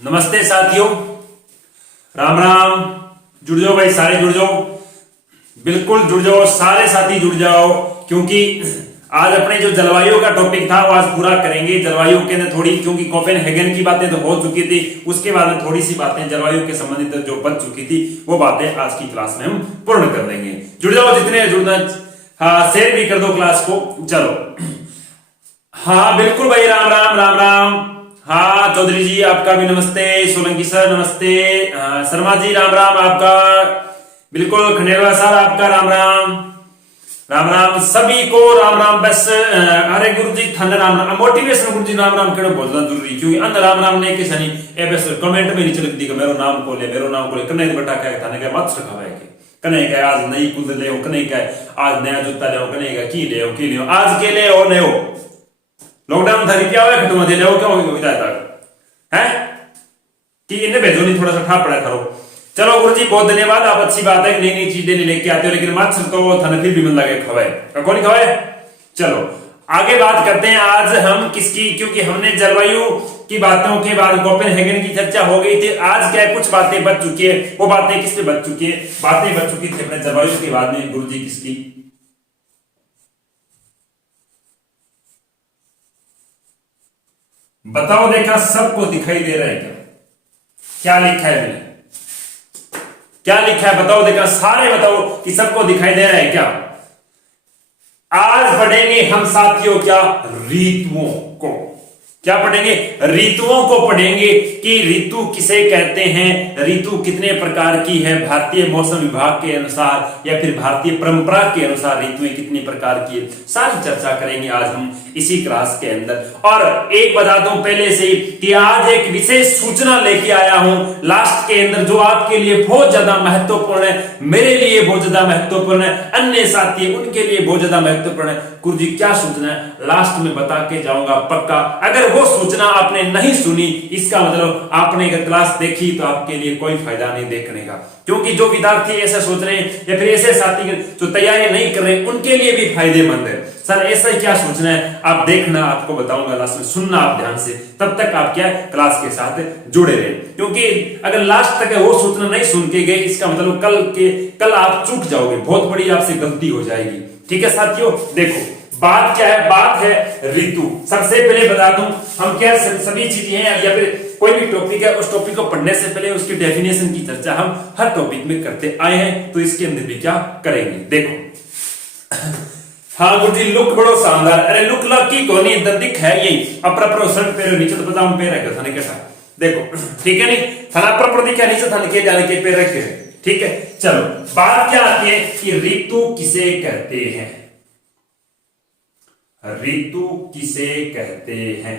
नमस्ते साथियों, राम राम। जुड़ जाओ भाई, सारे जुड़ जाओ, बिल्कुल जुड़ जाओ, सारे साथी जुड़ जाओ, क्योंकि आज अपने जो जलवायु का टॉपिक था वो आज पूरा करेंगे। जलवायु के अंदर थोड़ी, क्योंकि कोपेनहेगन की बातें तो हो चुकी थी, उसके बाद में थोड़ी सी बातें जलवायु के संबंधित जो बच चुकी थी वो बातें आज की क्लास में हम पूर्ण कर देंगे। जुड़ जाओ जितने जुड़ना, हाँ शेयर भी कर दो क्लास को। चलो, हाँ बिल्कुल भाई, राम राम राम राम। हाँ चौधरी जी आपका भी नमस्ते, सोलंकी सर नमस्ते, शर्मा जी राम राम आपका, बिल्कुल खंडेलवाल साहब आपका राम राम राम राम, सभी को राम राम। बस अरे गुरु जी थन राम राम, मोटिवेशन गुरु जी राम राम केड़ो बोलना जरूरी, क्योंकि अंध राम राम ने किसी ए बस कमेंट में नीचे लिख दी मेरो नाम को ले, मेरो नाम को ले, कने बटा क्या थाने का मत सखावे के, कने का आज नई कुंद ले, कने का आज नया जूता ले, कने का की ले आज के ले ओ ने हो लॉकडाउन था क्या हुआ खत्म दे लो, क्यों हो जाता है कि इन्हें भेजो नहीं, थोड़ा सा ठा पड़ा करो। चलो गुरु जी बहुत धन्यवाद, आप अच्छी बात है नई नई चीजें लेके आते हो, लेकिन मत तो थाने फिर भी मन लगे खवाए कौन खवाए। चलो आगे बात करते हैं आज हम किसकी, क्योंकि हमने जलवायु की बातों के बाद कोपेनहेगन की चर्चा हो गई थी। आज क्या कुछ बातें बच चुकी है, वो बातें किस पे बच चुकी है, बातें बच चुकी थी अपने जलवायु के बाद में गुरु जी किसकी। बताओ, देखा सबको दिखाई दे रहा है क्या, क्या लिखा है मैंने, क्या लिखा है बताओ, देखा सारे बताओ कि सबको दिखाई दे रहा है क्या। आज पढ़ेंगे हम साथियों क्या, ऋतुओं को। क्या पढ़ेंगे, ऋतुओं को पढ़ेंगे कि ऋतु किसे कहते हैं, ऋतु कितने प्रकार की है भारतीय मौसम विभाग के अनुसार या फिर भारतीय परंपरा के अनुसार ऋतुएं कितनी प्रकार की है, सारी चर्चा करेंगे आज हम इसी क्लास के अंदर। और एक बता दूं पहले से कि आज एक विशेष सूचना लेके आया हूं लास्ट के अंदर, जो आपके लिए बहुत ज्यादा महत्वपूर्ण है, मेरे लिए बहुत ज्यादा महत्वपूर्ण है, अन्य साथी उनके लिए बहुत ज्यादा महत्वपूर्ण है। गुरु जी क्या सूचना है लास्ट में बता के जाऊंगा पक्का। अगर वो सूचना आपने नहीं सुनी, इसका मतलब आपने अगर क्लास देखी तो आपके लिए कोई फायदा नहीं देखने का, क्योंकि जो विद्यार्थी ऐसा सोच रहे हैं या फिर ऐसे साथी जो तैयारी नहीं कर रहे उनके लिए भी फायदेमंद है। सर ऐसा क्या सोचना है आप देखना, आपको बताऊंगा लास्ट में, सुनना आप ध्यान से, तब तक आप क्या क्लास के साथ जुड़े रहे, क्योंकि अगर लास्ट तक वो सूचना नहीं सुन के गए इसका मतलब कल आप चूक जाओगे, बहुत बड़ी आपसे गलती हो जाएगी। ठीक है साथियों, देखो बात क्या है, बात है ऋतु। सबसे पहले बता दूं हम क्या सभी चीजें हैं या फिर कोई भी टॉपिक है, उस टॉपिक को पढ़ने से पहले उसकी डेफिनेशन की चर्चा हम हर टॉपिक में करते आए हैं, तो इसके अंदर भी क्या करेंगे देखो। हाँ गुरु जी लुक बड़ो शानदार, अरे लुक लकी कोनी दिख है यही अपर शर्ट पैर नीचे तो पता हम पैर है थाने के साथ देखो, ठीक है नहीं थाना पर दिखा नीचे थाने के जाने के पैर रखे, ठीक है। चलो बात क्या आती है कि ऋतु किसे कहते हैं, ऋतु किसे कहते हैं।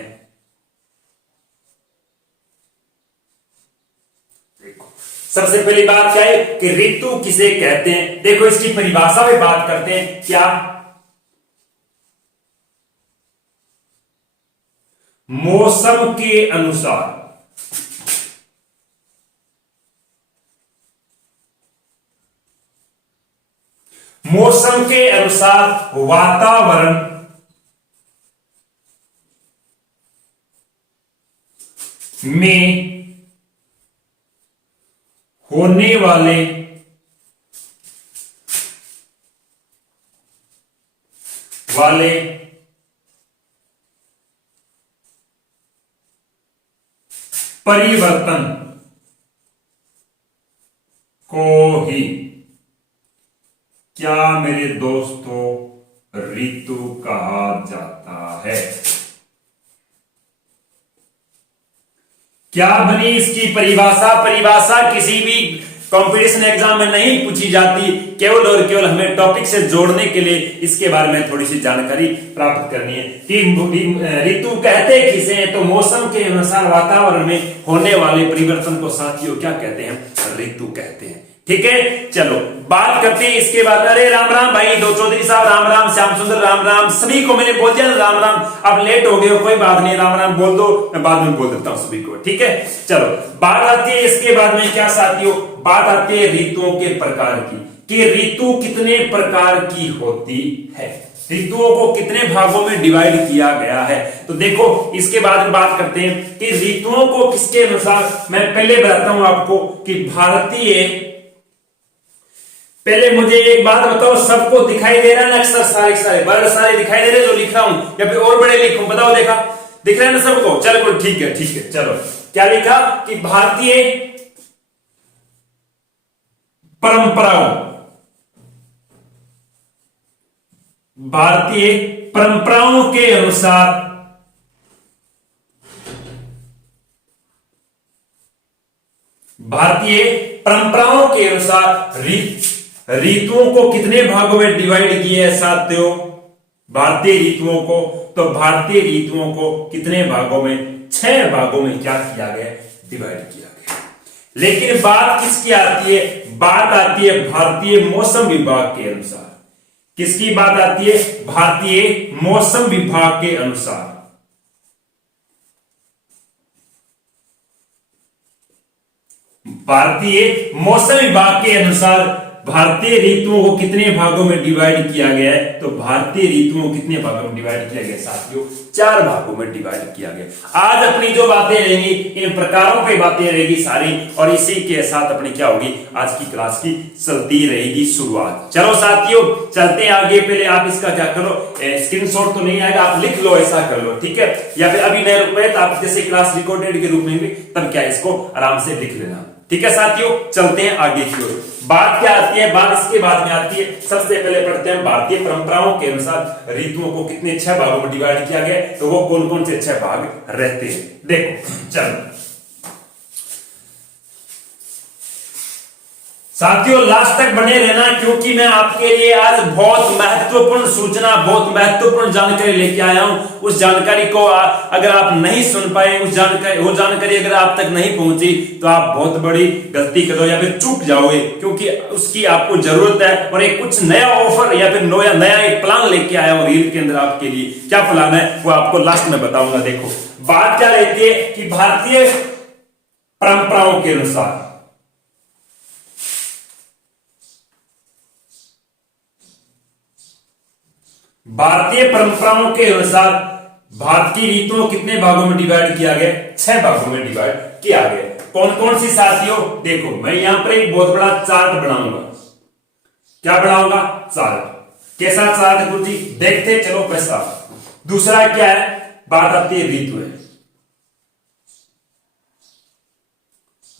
देखो सबसे पहली बात क्या है कि ऋतु किसे कहते हैं, देखो इसकी परिभाषा में बात करते हैं क्या, मौसम के अनुसार, मौसम के अनुसार वातावरण में होने वाले परिवर्तन को ही क्या मेरे दोस्तों ऋतु कहा जाता है। क्या बनी इसकी परिभाषा, परिभाषा किसी भी कंपटीशन एग्जाम में नहीं पूछी जाती, केवल और केवल हमें टॉपिक से जोड़ने के लिए इसके बारे में थोड़ी सी जानकारी प्राप्त करनी है कि ऋतु कहते किसे हैं, तो मौसम के अनुसार वातावरण में होने वाले परिवर्तन को साथियों क्या कहते हैं, ऋतु कहते हैं। ठीक है चलो बात करते हैं इसके बाद। अरे राम राम भाई, दो चौधरी साहब राम राम, श्याम सुंदर राम राम, सभी को मैंने बोल दिया राम राम, अब लेट हो गए हो कोई बात नहीं, राम राम बोल दो, मैं बाद में बोल देता हूं सभी को, ठीक है। चलो बात आती है इसके बाद में क्या साथियों, बात आती है ऋतुओं के प्रकार की, कि ऋतु कितने प्रकार की होती है। ऋतुओं को कितने भागों में डिवाइड किया गया है। तो देखो इसके बाद में बात करते हैं कि ऋतुओं को किसके अनुसार, मैं पहले बताता हूं आपको कि भारतीय, पहले मुझे एक बात बताओ, सबको दिखाई दे रहा है ना अक्सर, सारे बड़े सारे दिखाई दे रहे जो लिख रहा हूं, या फिर और बड़े लिखूं, बताओ, देखा दिख रहा है ना सबको, चलो ठीक है चलो, क्या लिखा कि भारतीय परंपराओं के अनुसार ऋतुओं को कितने भागों में डिवाइड किया है साथियों, भारतीय ऋतुओं को, तो भारतीय ऋतुओं को कितने भागों में, 6 भागों में क्या किया गया, डिवाइड किया गया। लेकिन बात किसकी आती है, बात आती है भारतीय मौसम विभाग के अनुसार। किसकी बात आती है, भारतीय मौसम विभाग के अनुसार। भारतीय मौसम विभाग के अनुसार भारतीय ऋतुओं को कितने भागों में डिवाइड किया गया है, तो भारतीय ऋतुओं को कितने भागों में डिवाइड किया गया साथियों, 4 भागों में डिवाइड किया गया। आज अपनी जो बातें रहेंगी इन प्रकारों की बातें रहेगी सारी, और इसी के साथ अपनी क्या होगी, आज की क्लास की चलती रहेगी शुरुआत। चलो साथियों चलते हैं आगे। पहले आप इसका क्या करो, स्क्रीनशॉट तो नहीं आएगा, आप लिख लो, ऐसा कर लो, ठीक है, या फिर अभी नहीं रुक पाए तो आप जैसे क्लास रिकॉर्डेड के रूप में भी तब क्या इसको आराम से लिख लेना, ठीक है साथियों। चलते हैं आगे की ओर। बात क्या आती है, बात इसके बाद में आती है, सबसे पहले पढ़ते हैं भारतीय परंपराओं के अनुसार ऋतुओं को कितने 6 भागों में डिवाइड किया गया, तो वो कौन कौन से 6 भाग रहते हैं, देखो चलो साथियों लास्ट तक बने रहना, क्योंकि मैं आपके लिए आज बहुत महत्वपूर्ण सूचना, बहुत महत्वपूर्ण जानकारी लेके आया हूं। उस जानकारी को अगर आप नहीं सुन पाए, वो जानकारी अगर आप तक नहीं पहुंची तो आप बहुत बड़ी गलती करो या फिर चूक जाओगे, क्योंकि उसकी आपको जरूरत है। और एक कुछ नया ऑफर या फिर नया एक प्लान लेके आया हूं रील के अंदर आपके लिए। क्या प्लान है वो आपको लास्ट में बताऊंगा। देखो बात क्या रहती है कि भारतीय परंपराओं के अनुसार, भारतीय परंपराओं के अनुसार भारत की ऋतुओं कितने भागों में डिवाइड किया गया, 6 भागों में डिवाइड किया गया। कौन कौन सी साथियों, देखो मैं यहां पर एक बहुत बड़ा चार्ट बनाऊंगा। क्या बनाऊंगा, चार्ट। कैसा चार्ट गुरुजी, देखते चलो कैसा। दूसरा क्या है, बात आती है ऋतु है,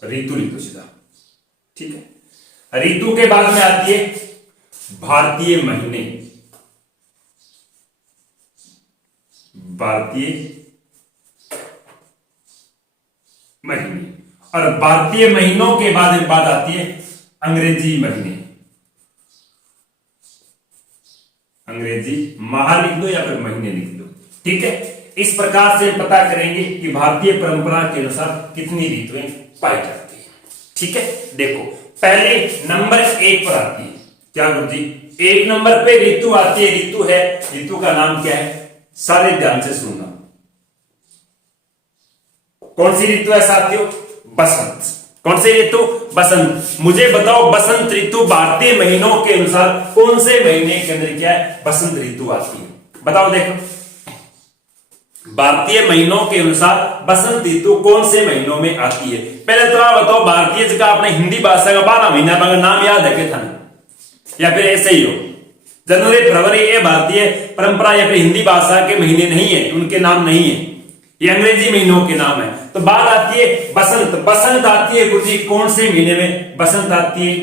ऋतु सीधा, ठीक है। ऋतु के बाद में आती है भारतीय महीने, भारतीय महीने, और भारतीय महीनों के बाद एक बात आती है अंग्रेजी महीने। अंग्रेजी माह लिख दो या फिर महीने लिख दो, ठीक है। इस प्रकार से पता करेंगे कि भारतीय परंपरा के अनुसार कितनी ऋतुएं पाई जाती है, ठीक है। देखो पहले नंबर 1 पर आती है, क्या गुरुजी, 1 नंबर पे ऋतु आती है। ऋतु है, ऋतु का नाम क्या है, सारे ध्यान से सुनना। कौन सी ऋतु है साथियों, बसंत। कौन सी ऋतु, बसंत। मुझे बताओ बसंत ऋतु भारतीय महीनों के अनुसार कौन से महीने के अंदर क्या है, बसंत ऋतु आती है, बताओ। देखो भारतीय महीनों के अनुसार बसंत ऋतु कौन से महीनों में आती है। पहले तो आप बताओ भारतीय जगह अपने हिंदी भाषा का 12 महीना का नाम याद है क्या था, या फिर ऐसे ही हो। जनवरी फरवरी ये भारतीय परंपरा या फिर हिंदी भाषा के महीने नहीं है, उनके नाम नहीं है, ये अंग्रेजी महीनों के नाम है। तो बात आती है बसंत। बसंत आती है गुरुजी कौन से महीने में, बसंत आती है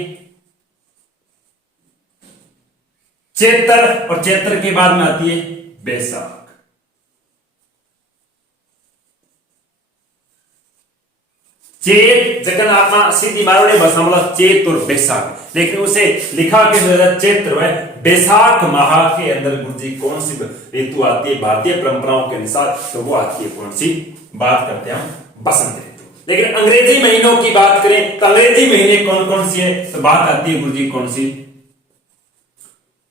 चैत्र, और चैत्र के बाद में आती है बैसाख। चैत जगन आपा सीधी मारवाड़ी भाषा में चैत और बैसाख, लेकिन उसे लिखा के चैत्र है। बैसाख माह के अंदर गुरुजी कौन सी ऋतु आती है भारतीय परंपराओं के अनुसार, तो वो आती है कौन सी, बात करते हैं हम बसंत ऋतु। लेकिन अंग्रेजी महीनों की बात करें तो अंग्रेजी महीने कौन कौन सी है, तो बात आती है गुरुजी कौन सी,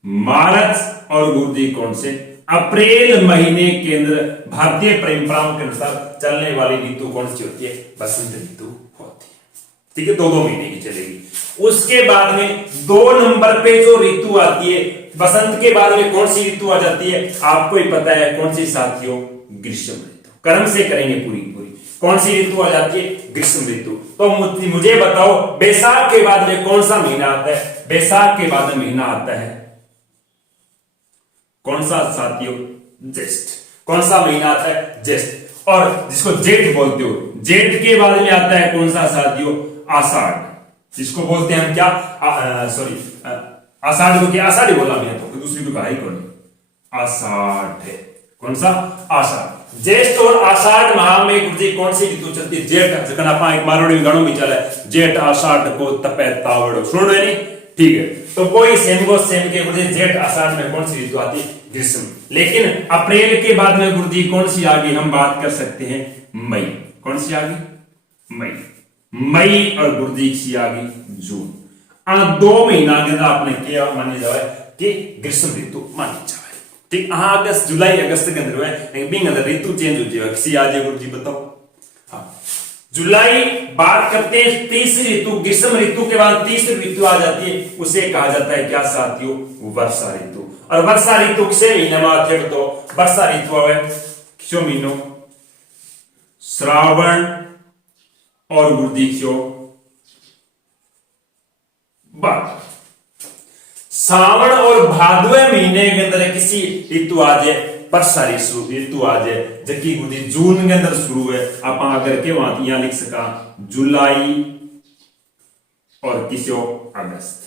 मार्च, और गुरुजी कौन से, अप्रैल महीने के अंदर भारतीय परंपराओं के अनुसार चलने वाली ऋतु कौन सी होती है, बसंत ऋतु होती है, ठीक है। 2-2 महीने की चलेगी। उसके बाद में 2 नंबर पे जो ऋतु आती है, बसंत के बाद में कौन सी ऋतु आ जाती है, आपको ही पता है कौन सी साथियों, ग्रीष्म ऋतु। क्रम से करेंगे पूरी पूरी। कौन सी ऋतु आ जाती है, ग्रीष्म ऋतु। तो मुझे बताओ बैसाख के बाद में कौन सा महीना आता है, बैसाख के बाद में महीना आता है कौन सा साथियों, ज्येष्ठ। कौन सा महीना आता है, ज्येष्ठ। और जिसको जेठ बोलते हो, जेठ के बाद में आता है कौन सा साथियों, आषाढ़, जिसको बोलते हैं हम क्या, सॉरी आषाढ़ को क्या, आषाढ़ बोला मैंने तो दूसरी को कहा ही कौन, आषाढ़ है। कौन सा, आषाढ़। ज्येष्ठ और आषाढ़ माह में गुरुजी कौन सी ऋतु चलती है, जेठ। जखन आप एक मारोड़ी में गानों में चला है, जेठ आषाढ़ को तपे तावड़ो, सुन रहे नहीं, ठीक है। तो कोई सेम को सेम के गुरुजी जेठ आषाढ़ में कौन सी ऋतु आती है, ग्रीष्म। लेकिन अप्रैल के बाद में गुरुजी कौन सी आ गई, हम बात कर सकते हैं मई। कौन सी आ गई, मई। मई और गुरुजी की आ गई जून। 2 महीना के अंदर आपने क्या मानी जाए कि ग्रीष्म ऋतु मानी जाए, ठीक। अगस्त, जुलाई, अगस्त के अंदर है ऋतु चेंज हो जाएगा। किसी आज गुरुजी बताओ, हाँ जुलाई बात करते हैं, तीसरी ऋतु, ग्रीष्म ऋतु के बाद तीसरी ऋतु आ जाती है, उसे कहा जाता है क्या साथियों, वर्षा ऋतु। और वर्षा ऋतु किसे महीने में आती है, तो वर्षा ऋतु है क्यों महीनों, श्रावण और गुरुजी क्यों, श्रावण और भादवे महीने के अंदर किसी ऋतु आ जाए, वर्षा ऋतु आ जाए, जबकि गुरुजी जून के अंदर शुरू है। आप अगर के वहां यहां लिख सका जुलाई और किसी अगस्त।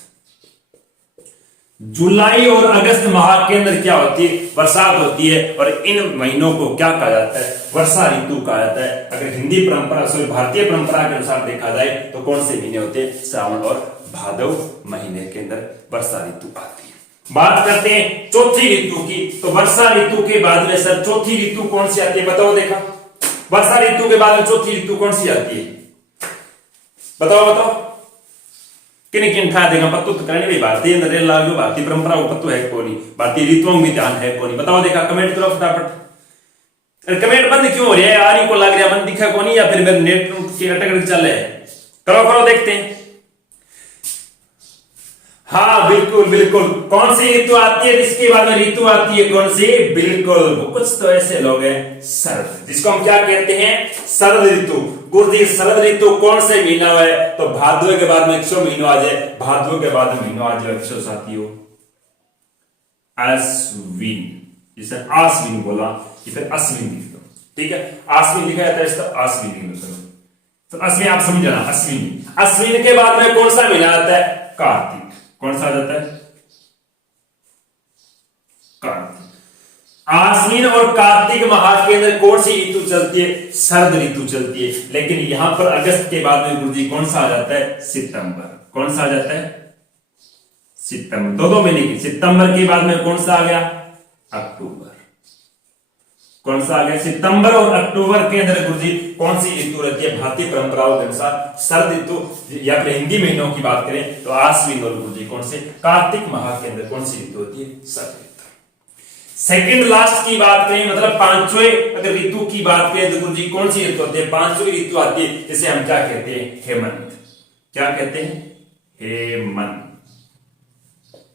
जुलाई और अगस्त माह के अंदर क्या होती है, बरसात होती है। और इन महीनों को क्या कहा जाता है, वर्षा ऋतु कहा जाता है। अगर हिंदी परंपरा से भारतीय परंपरा के अनुसार देखा जाए तो कौन से महीने होते हैं, श्रावण और भादव महीने के अंदर वर्षा ऋतु आती है। बात करते हैं चौथी ऋतु की, तो वर्षा ऋतु के बाद में सर चौथी ऋतु कौन सी आती है, बताओ देखा। वर्षा ऋतु के बाद में चौथी ऋतु कौन सी आती है, बताओ बताओ। किन किन ठा देगा पत्तो तो करने भी भारतीय अंदर लागू, भारतीय परंपरा को पत्तो है कोनी, भारतीय ऋतुओं में ध्यान है कोनी, बताओ देखा। कमेंट करो फटाफट। कमेंट बंद क्यों हो रहा है, आरी को लग रहा है मन दिखा कोनी, या फिर मेरे नेट की अटक चल रहा है, करो करो देखते हैं। हाँ बिल्कुल बिल्कुल, कौन सी ऋतु आती है, जिसके बाद में ऋतु आती है कौन सी, बिल्कुल कुछ तो ऐसे लोग हैं शरद, जिसको हम क्या कहते हैं, शरद ऋतु। गुरुजी शरद ऋतु कौन से महीना है, तो भादवे के बाद में किसो महीना आ जाए, भादवे के बाद में महीना आ जाए किसो साथियों, अश्विन। जिसे आश्विन बोला, इधर अश्विन लिख दो, ठीक है। आश्विन लिखा जाता है इसका, आश्विन लिख दो। तो अश्विन आप समझ जाना, अश्विन। अश्विन के बाद में कौन सा महीना आता है, कार्तिक। कौन सा आ जाता है, कार्तिक। आश्विन और कार्तिक माह के अंदर कौन सी ऋतु चलती है, शरद ऋतु चलती है। लेकिन यहां पर अगस्त के बाद में गुरुजी कौन सा आ जाता है, सितंबर। कौन सा आ जाता है, सितंबर। दो महीने की, सितंबर के बाद में कौन सा आ गया, अक्टूबर। कौन सा आ गया, सितंबर और अक्टूबर के अंदर गुरुजी कौन सी ऋतु रहती है, भारतीय परंपराओं के अनुसार शरद ऋतु। या फिर हिंदी महीनों की बात करें तो आश्विन और गुरुजी कौन से, कार्तिक माह के अंदर कौन सी ऋतु होती है, शरद ऋतु। सेकंड लास्ट की बात करें, मतलब पांचवें अगर ऋतु की बात करें तो गुरुजी कौन सी ऋतु होती है, पांचवी ऋतु आती है, जिसे हम क्या कहते हैं, हेमंत। क्या कहते हैं, हेमंत।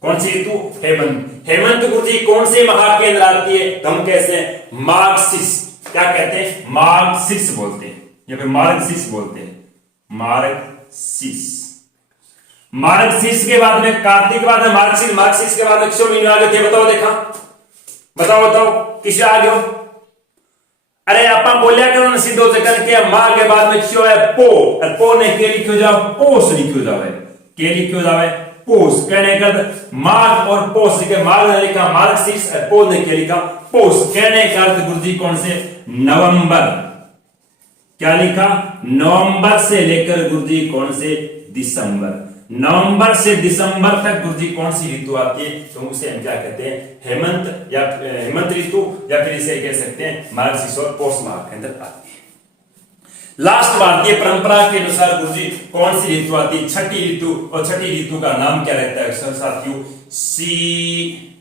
कौन सी ऋतु, हेमंत। हेमंत गुरुजी कौन से माह के अंदर आती है, तो हम कहते हैं मार्गशीर्ष। क्या कहते हैं, मार्गशीर्ष बोलते हैं, या फिर मार्गशीर्ष बोलते हैं, मार्गशीर्ष। मार्गशीर्ष के बाद में कार्तिक के बाद में मार्गशीर्ष, मार्गशीर्ष के बाद में किसो महीने आगे थे, बताओ देखा, बताओ बताओ किसे आ गयो। अरे आपा बोलिया करो ना सीधो जगन के, मां के बाद में क्यों है, पो। और पो ने के लिखो जाओ, पोस लिखो जावे, के लिखो जावे, पोस। कहने का माघ और पोस के, माघ ने लिखा मार्गशीर्ष, पो ने के लिखा पोस। कहने का अर्थ गुरुजी कौन से, नवंबर। क्या लिखा, नवंबर से लेकर गुरुजी कौन से, दिसंबर। नवंबर से दिसंबर तक गुरुजी कौन सी ऋतु आती है, तो उसे हम क्या कहते हैं, हेमंत, या हेमंत ऋतु, या फिर इसे कह सकते हैं मार्गशीर्ष और पोष माह के अंदर आती है। लास्ट भारतीय परंपरा के अनुसार गुरुजी कौन सी ऋतु आती है, छठी ऋतु। और छठी ऋतु का नाम क्या रहता है अक्सर साथियों, सी।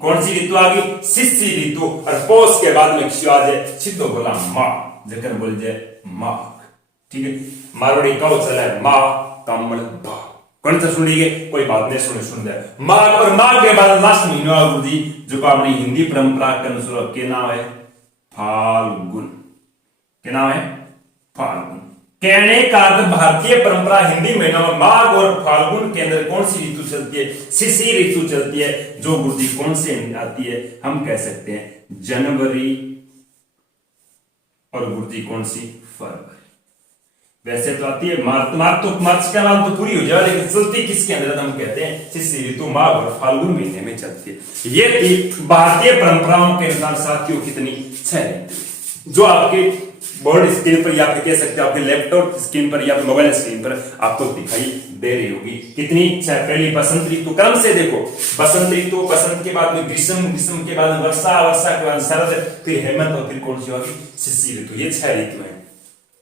कौन सी ऋतु आ गई, शिशि ऋतु। और पोष के बाद में आ जाए, सिद्धो बोला माघ, जकर बोल जाए माघ, ठीक है। मारवाड़ी का चल है माँ कमल भा, कौन सा सुन लीजिए, कोई बात नहीं, सुन दे माँ। और माँ के बाद लास्ट महीना गुरु जी जो अपनी हिंदी परंपरा के अनुसार के नाम है फाल्गुन, क्या नाम है फाल्गुन। कहने का अर्थ भारतीय परंपरा हिंदी महीनों में माघ और फाल्गुन के अंदर कौन सी ऋतु चलती है, शिशिर ऋतु चलती है, जो गुरु जी कौन से आती है, हम कह सकते हैं जनवरी, और गुरु जी कौन सी फरवरी। वैसे तो आती है मार्च का नाम तो पूरी हो जाए, लेकिन चलती किसके अंदर हम कहते हैं शिशिर ऋतु माघ और फाल्गुन महीने में चलती है। ये थी भारतीय परंपराओं के अनुसार साथियों कितनी 6 ऋतु, जो आपके बोर्ड स्क्रीन पर या फिर कह सकते हैं आपके लैपटॉप स्क्रीन पर या फिर मोबाइल स्क्रीन पर आपको दिखाई दे रही होगी। कितनी 6, पहली बसंत ऋतु, क्रम से देखो, बसंत ऋतु, बसंत के बाद में ग्रीष्म, ग्रीष्म के बाद में वर्षा, वर्षा के बाद शरद, फिर हेमंत और फिर कौन सी होगी शिशिर ऋतु। ये 6 ऋतु है।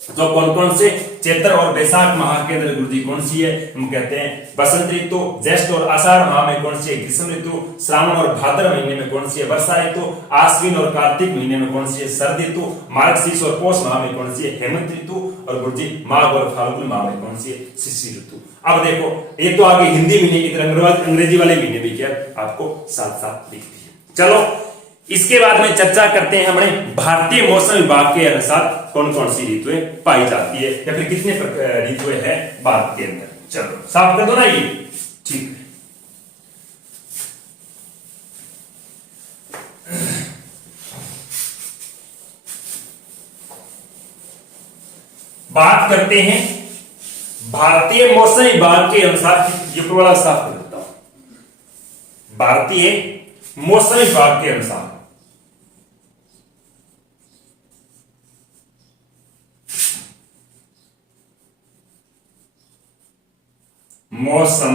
तो कौन कौन से, चैत्र और बैसाख माह के अंदर गुरु जी कौन सी है, हम कहते हैं बसंत ऋतु। ज्येष्ठ और आषाढ़ माह में कौन सी है ग्रीष्म ऋतु। श्रावण और भाद्र महीने में कौन सी है वर्षा ऋतु। आश्विन और कार्तिक महीने में कौन सी है शरद ऋतु। मार्गशीर्ष और पौष माह में कौन सी है हेमंत ऋतु। और गुरु जी माघ और फाल्गुन माह में कौन सी है शिशिर ऋतु। अब देखो ये तो आगे हिंदी महीने की तरह अंग्रेजी वाले महीने भी क्या आपको साथ साथ दिखती है। चलो इसके बाद में चर्चा करते हैं हमारे भारतीय मौसम विभाग के अनुसार कौन कौन सी ऋतुएं पाई जाती है, या फिर कितने ऋतुएं हैं भारत के अंदर। चलो साफ कर दो ना ये, ठीक है। बात करते हैं भारतीय मौसम विभाग के अनुसार, ये बड़ा साफ कर देता हूं। भारतीय मौसम विभाग के अनुसार मौसम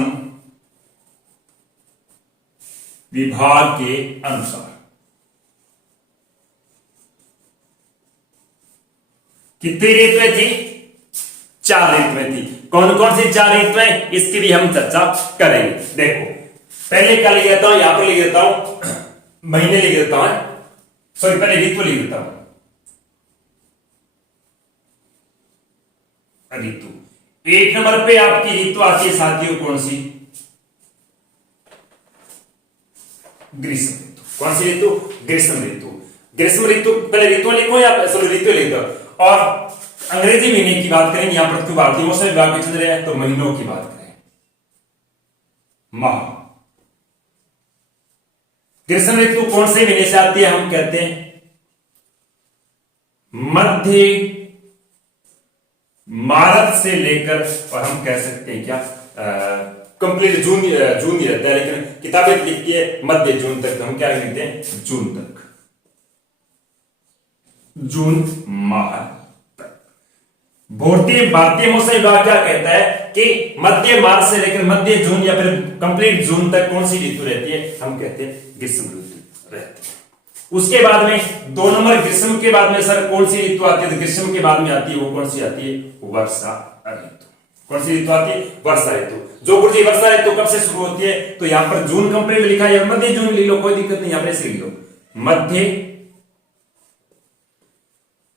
विभाग के अनुसार कितनी ऋतुएं थी, 4 ऋतुएं थी। कौन कौन सी 4 ऋतुएं, इसकी भी हम चर्चा करेंगे। देखो पहले क्या लिख देता हूं, यहां पर लिख देता हूं महीने लिख देता हूं, सॉरी पहले ऋतु लिख देता हूं। ऋतु 1 नंबर पे आपकी ऋतु आती है साथियों कौन सी, ग्रीष्म ऋतु। कौन सी ऋतु, ग्रीष्म ऋतु। ग्रीष्म ऋतु पहले ऋतु लिखो या सॉरी ऋतु लिख दो। और अंग्रेजी महीने की बात करें, यहां पर भारतीय मौसम विभाग के चल रहे हैं तो महीनों की बात करें, माह। ग्रीष्म ऋतु कौन से महीने से आती है, हम कहते हैं मध्य मार्च से लेकर, और हम कह सकते हैं क्या कंप्लीट जून ही रहता है, लेकिन किताबें लिखती है मध्य जून तक, तो हम क्या लिखते हैं जून तक, जून माह तक। भारतीय मौसम विभाग क्या कहता है कि मध्य मार्च से लेकर मध्य जून या फिर कंप्लीट जून तक कौन सी ऋतु रहती है, हम कहते हैं ग्रीष्म ऋतु रहती है। उसके बाद में 2 नंबर ग्रीष्म के बाद में सर कौन सी ऋतु आती है, तो ग्रीष्म के बाद में आती है वो कौन सी आती है, वर्षा ऋतु। कौन सी ऋतु आती है, वर्षा ऋतु। जो गुरुजी वर्षा ऋतु कब से शुरू होती है, तो यहां पर जून कंप्लीट लिखा है, मध्य जून ले लो कोई दिक्कत नहीं, यहां पर ऐसे लिख लो मध्य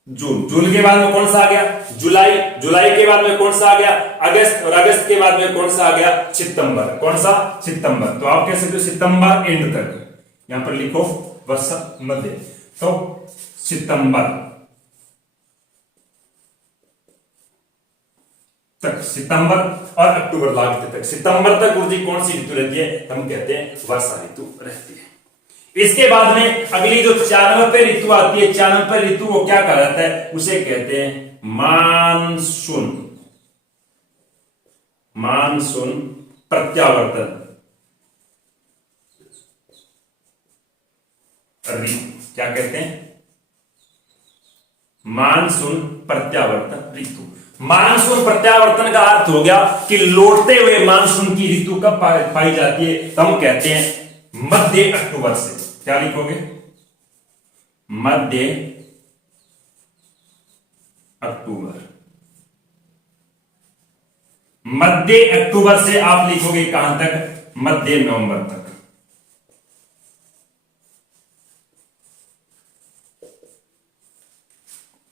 जून। जून के बाद में कौन सा आ गया, जुलाई। जुलाई के बाद में कौन सा आ गया, अगस्त। और अगस्त के बाद में कौन सा आ गया, सितंबर। कौन सा, सितंबर। तो आप कह सकते हो सितंबर एंड तक, यहां पर लिखो वर्षा मध्य, तो सितंबर तक, सितंबर और अक्टूबर लास्ट तक, सितंबर तक गुरुजी कौन सी ऋतु रहती है, हम कहते हैं वर्षा ऋतु रहती है। इसके बाद में अगली जो 4 नंबर पे ऋतु आती है, 4 नंबर पे ऋतु को क्या कहा जाता है, उसे कहते हैं मानसून। मानसून प्रत्यावर्तन ऋतु क्या कहते हैं, मानसून प्रत्यावर्तन ऋतु। मानसून प्रत्यावर्तन का अर्थ हो गया कि लौटते हुए मानसून की ऋतु कब पाई जाती है, तो हम कहते हैं मध्य अक्टूबर से। क्या लिखोगे, मध्य अक्टूबर। मध्य अक्टूबर से आप लिखोगे कहां तक, मध्य नवंबर तक।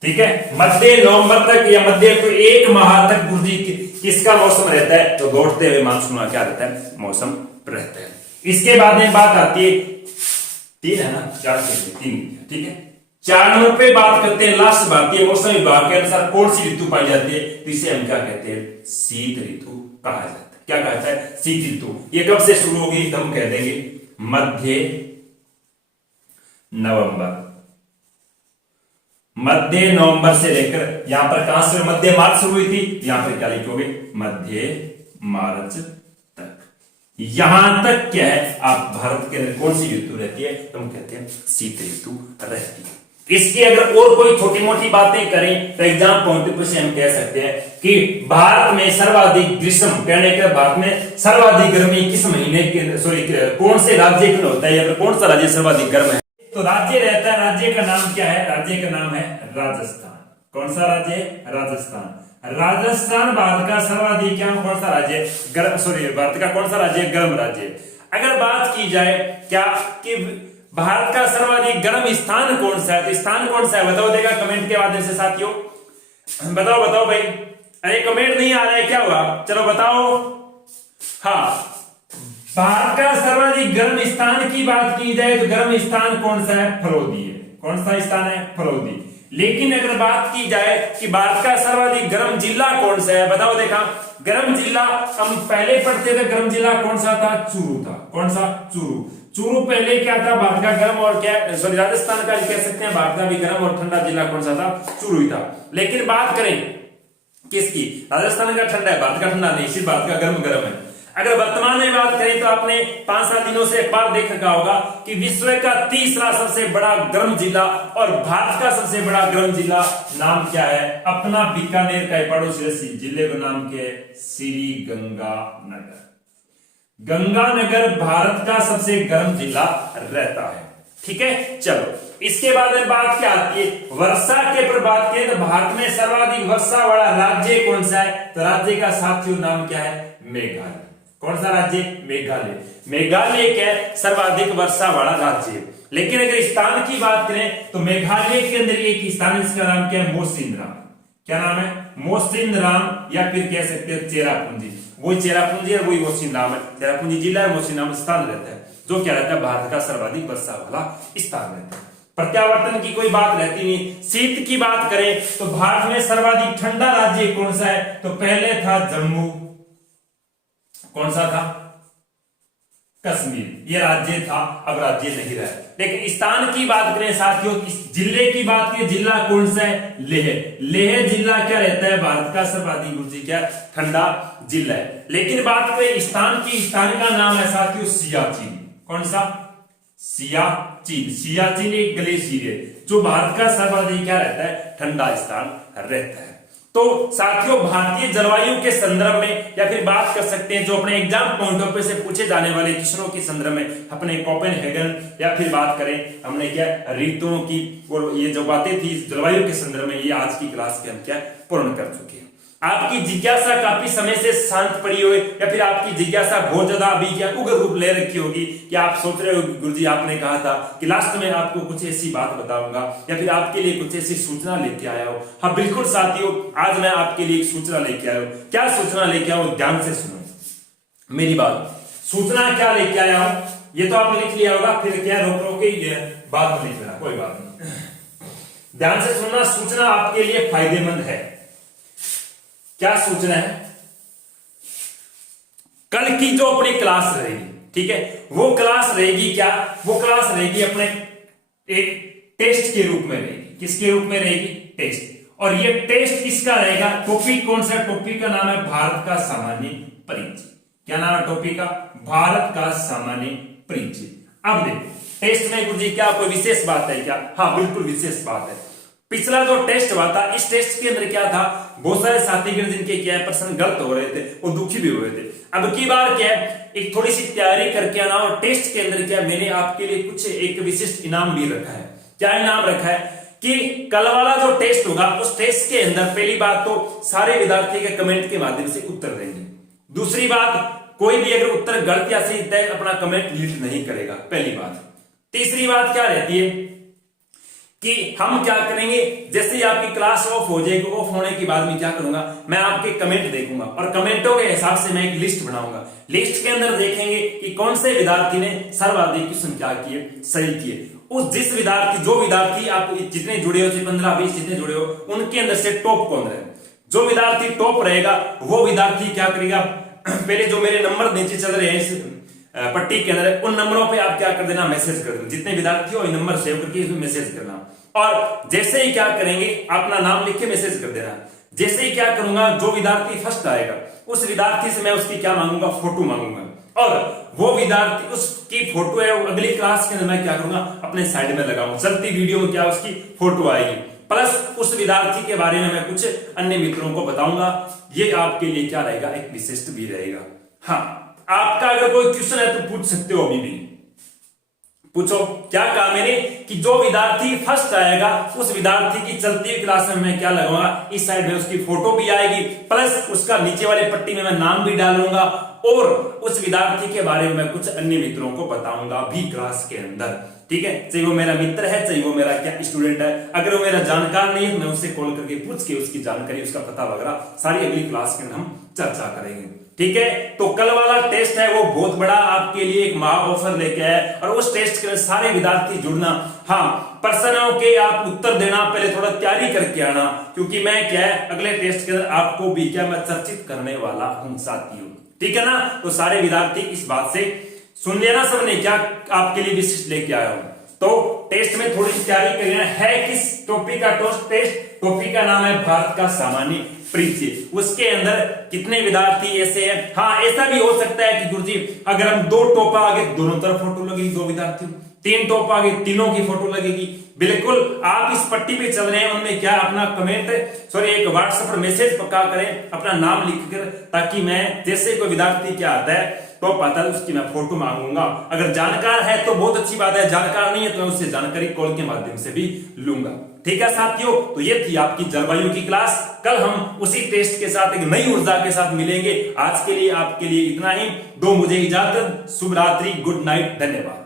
ठीक है, मध्य नवंबर तक या मध्य को एक माह तक गुरुजी किसका मौसम रहता है? तो लौटते हुए मानसून का क्या रहता है? मौसम रहता है। इसके बाद में बात आती है, तीन है ना, चार तीन, ठीक है। 4 नंबर पे बात करते हैं, लास्ट भारतीय मौसम विभाग के अनुसार कौन सी ऋतु पाई जाती है? तो इसे हम क्या कहते हैं? शीत ऋतु कहा जाता है। क्या कहता है? शीत ऋतु। ये कब से शुरू होगी? तो हम कह देंगे मध्य नवंबर, मध्य नवंबर से लेकर यहां पर कहां से मध्य मार्च शुरू हुई थी, यहां पर क्या लिखोगे? मध्य मार्च तक। यहां तक क्या है? आप भारत के अंदर कौन सी ऋतु रहती है? तो हम कहते हैं शीत ऋतु रहती है। इसकी अगर और कोई छोटी मोटी बातें करें तो एग्जाम पॉइंट से हम कह सकते हैं कि भारत में सर्वाधिक ग्रीष्म, कहने के भारत में सर्वाधिक गर्मी किस महीने के, सॉरी कौन से राज्य में होता है, या फिर कौन सा राज्य सर्वाधिक गर्म है? तो राज्य रहता है, राज्य का नाम क्या है? राज्य का नाम है राजस्थान। कौन सा राज्य है? राजस्थान। राजस्थान भारत का सर्वाधिक क्या, कौन सा राज्य? गर्म, सॉरी भारत का कौन सा राज्य? गर्म राज्य। अगर बात की जाए क्या कि भारत का सर्वाधिक गर्म स्थान कौन सा है, तो स्थान कौन सा है? बताओ देगा कमेंट के माध्यम से साथियों, बताओ बताओ भाई। अरे कमेंट नहीं आ रहा है, क्या हुआ? चलो बताओ। हाँ, भारत का सर्वाधिक गर्म स्थान की बात की जाए तो गर्म स्थान कौन सा है? फलोदी है। कौन सा स्थान है? फलोदी। लेकिन अगर बात की जाए कि भारत का सर्वाधिक गर्म जिला कौन सा है, बताओ देखा। गर्म जिला हम पहले पढ़ते थे, गर्म जिला कौन सा था? चूरू था। कौन सा? चूरू। चूरू पहले क्या था? भारत का गर्म और क्या, सॉरी राजस्थान का कह सकते हैं, भारत का भी गर्म और ठंडा जिला कौन सा था? चूरू ही था। लेकिन बात करें किसकी? राजस्थान का ठंडा है, भारत का ठंडा नहीं, सिर्फ भारत का गर्म है। अगर वर्तमान में बात करें तो आपने 5-7 दिनों से अखबार देख रखा होगा कि विश्व का तीसरा सबसे बड़ा गर्म जिला और भारत का सबसे बड़ा गर्म जिला नाम क्या है? अपना बीकानेर का पड़ोसी जिले का नाम क्या है? श्री गंगानगर। गंगानगर भारत का सबसे गर्म जिला रहता है। ठीक है, चलो इसके बाद में बात क्या आती है? वर्षा के पर बात करें तो भारत में सर्वाधिक वर्षा वाला राज्य कौन सा है? तो राज्य का साथियों नाम क्या है? मेघालय। कौन सा राज्य? मेघालय। मेघालय क्या है? सर्वाधिक वर्षा वाला राज्य। लेकिन अगर स्थान की बात करें तो मेघालय के अंदर एक स्थान, इसका नाम क्या है? मोसिनराम। क्या नाम है? मोसिनराम, या फिर कह सकते हैं चेरापूंजी। वही चेरापूंजी है, वही मोसिनराम है। चेरापूंजी जिला है, मोसिनराम स्थान रहता है, जो क्या रहता है? भारत का सर्वाधिक वर्षा वाला स्थान रहता है। प्रत्यावर्तन की कोई बात रहती नहीं। शीत की बात करें तो भारत में सर्वाधिक ठंडा राज्य कौन सा है? तो पहले था जम्मू। कौन सा था? कश्मीर। ये राज्य था, अब राज्य नहीं रहा। लेकिन स्थान की बात करें साथियों, इस जिले की बात करें, जिला कौन सा है? लेह। लेह जिला क्या रहता है? भारत का सर्वाधिक गुरुजी क्या? ठंडा जिला है। लेकिन बात करें स्थान की, स्थान का नाम है साथियों सियाचिन। कौन सा? सियाचिन। सियाचिन एक ग्लेशियर है जो भारत का सर्वाधिक क्या रहता है? ठंडा स्थान रहता है। तो साथियों भारतीय जलवायु के संदर्भ में, या फिर बात कर सकते हैं जो अपने एग्जाम पॉइंट ऑफ व्यू से पूछे जाने वाले क्वेश्चनों के संदर्भ में, अपने कोपेनहेगन, या फिर बात करें हमने क्या ऋतुओं की, और ये जो बातें थी जलवायु के संदर्भ में, ये आज की क्लास के हम क्या पूर्ण कर चुके हैं। आपकी जिज्ञासा काफी समय से शांत पड़ी हो, या फिर आपकी जिज्ञासा बहुत ज्यादा अभी क्या उग्र रूप ले रखी होगी कि आप सोच रहे हो गुरुजी आपने कहा था कि लास्ट में आपको कुछ ऐसी बात बताऊंगा, या फिर आपके लिए कुछ ऐसी सूचना लेके आया हो। हाँ बिल्कुल साथियों, आज मैं आपके लिए एक सूचना लेके आया हूं। क्या सूचना लेके आया हूं? ध्यान से सुनो मेरी बात। सूचना क्या लेके आया हूं ये तो आपने लिख लिया होगा, फिर क्या रोक रोक के बात में लिख लेना, कोई बात नहीं। ध्यान से सुनना, सूचना आपके लिए फायदेमंद है। क्या सूचना है? कल की जो अपनी क्लास रहेगी, ठीक है, वो क्लास रहेगी क्या? वो क्लास रहेगी अपने एक टेस्ट के रूप में रहेगी। किसके रूप में रहेगी? टेस्ट। और ये टेस्ट किसका रहेगा? टॉपिक कौन सा? टॉपिक का नाम है भारत का सामान्य परिचय। क्या नाम है टॉपिक का? भारत का सामान्य परिचय। अब देखो टेस्ट में गुरुजी क्या कोई विशेष बात है क्या? हाँ बिल्कुल विशेष बात है। पिछला जो टेस्ट हुआ था, इस टेस्ट के अंदर क्या था? बहुत सारे साथीगण जिनके क्या प्रश्न गलत हो रहे थे, वो दुखी भी हुए थे। अब की बार क्या है, एक थोड़ी सी तैयारी करके आना, और टेस्ट के अंदर क्या मैंने आपके लिए कुछ एक विशिष्ट इनाम भी रखा है। क्या इनाम रखा है कि कल वाला जो टेस्ट होगा उस टेस्ट के अंदर पहली बात तो सारे विद्यार्थी के कमेंट के माध्यम से उत्तर देंगे। दूसरी बात, कोई भी अगर उत्तर गलत या सही है अपना कमेंट डिलीट नहीं करेगा, पहली बात। तीसरी बात क्या रहती है कि हम क्या करेंगे, जैसे ही आपकी क्लास ऑफ हो जाएगी, ऑफ होने के बाद में क्या करूंगा, मैं आपके कमेंट देखूंगा और कमेंटों के हिसाब से मैं एक लिस्ट बनाऊंगा। लिस्ट के अंदर देखेंगे कि कौन से विद्यार्थी ने सर्वाधिक क्वेश्चन क्या किए, सही किए। उस जिस विद्यार्थी, जो विद्यार्थी आप जितने जुड़े हो, 15-20 जितने जुड़े हो, उनके अंदर से टॉप कौन रहे, जो विद्यार्थी टॉप रहेगा वो विद्यार्थी क्या करेगा, पहले जो मेरे नंबर नीचे चल रहे हैं इस पट्टी के अंदर, उन नंबरों पे आप क्या कर देना, मैसेज कर देना। जितने विद्यार्थी हो नंबर सेव करके इसमें मैसेज करना, और जैसे ही क्या करेंगे, अपना नाम लिख के मैसेज कर देना। जैसे ही क्या करूंगा, जो विद्यार्थी फर्स्ट आएगा उस विद्यार्थी से मैं उसकी क्या मांगूंगा, फोटो मांगूंगा, और वो विद्यार्थी उसकी फोटो है अगली क्लास के अंदर मैं क्या करूंगा, अपने साइड में लगाऊंगा। चलती वीडियो में क्या उसकी फोटो आएगी, प्लस उस विद्यार्थी के बारे में मैं कुछ अन्य मित्रों को बताऊंगा। ये आपके लिए क्या रहेगा, एक विशिष्ट भी रहेगा। हाँ, आपका अगर कोई क्वेश्चन है तो पूछ सकते हो, अभी भी पूछो। क्या कहा मैंने कि जो विद्यार्थी फर्स्ट आएगा उस विद्यार्थी की चलती हुई क्लास में मैं क्या लगाऊंगा, इस साइड में उसकी फोटो भी आएगी, प्लस उसका नीचे वाले पट्टी में मैं नाम भी डालूंगा, और उस विद्यार्थी के बारे में मैं कुछ अन्य मित्रों को बताऊंगा भी क्लास के अंदर। ठीक है, चाहे वो मेरा मित्र है, चाहे वो मेरा क्या स्टूडेंट है, अगर वो मेरा जानकार नहीं है तो मैं उससे कॉल करके पूछ के उसकी जानकारी, उसका पता वगैरह सारी अगली क्लास के अंदर हम चर्चा करेंगे। ठीक है, तो कल वाला टेस्ट है वो बहुत बड़ा आपके लिए एक महा ऑफर लेके आया, और उस टेस्ट के सारे विद्यार्थी जुड़ना। हाँ, प्रश्नों के आप उत्तर देना, पहले थोड़ा तैयारी करके आना, क्योंकि मैं क्या है अगले टेस्ट के अंदर आपको भी क्या मैं चर्चित करने वाला हूं साथियों। ठीक है ना, तो सारे विद्यार्थी इस बात से सुन लेना, सबने क्या आपके लिए विशिष्ट लेके आया हूं। तो टेस्ट में थोड़ी सी तैयारी करना है। किस टॉपिक का टेस्ट, टॉपिक का नाम है भारत का सामान्य परिचय। उसके अंदर कितने विद्यार्थी ऐसे हैं, हाँ ऐसा भी हो सकता है कि गुरुजी अगर हम 2 टोपा आगे दोनों तरफ फोटो लगेगी 2 विद्यार्थियों, 3 टोपा आगे तीनों की फोटो लगेगी। बिल्कुल आप इस पट्टी पे चल रहे हैं, उनमें क्या अपना कमेंट एक व्हाट्सएप पर मैसेज पक्का करें, अपना नाम लिखकर, ताकि मैं जैसे कोई विद्यार्थी क्या आता है तो पता है उसकी मैं फोटो मांगूंगा। अगर जानकार है तो बहुत अच्छी बात है, जानकार नहीं है तो मैं उससे जानकारी कॉल के माध्यम से भी लूंगा। ठीक है साथियों, तो ये थी आपकी जलवायु की क्लास। कल हम उसी टेस्ट के साथ एक नई ऊर्जा के साथ मिलेंगे। आज के लिए आपके लिए इतना ही। दो मुझे इजाजत, शुभ रात्रि, गुड नाइट, धन्यवाद।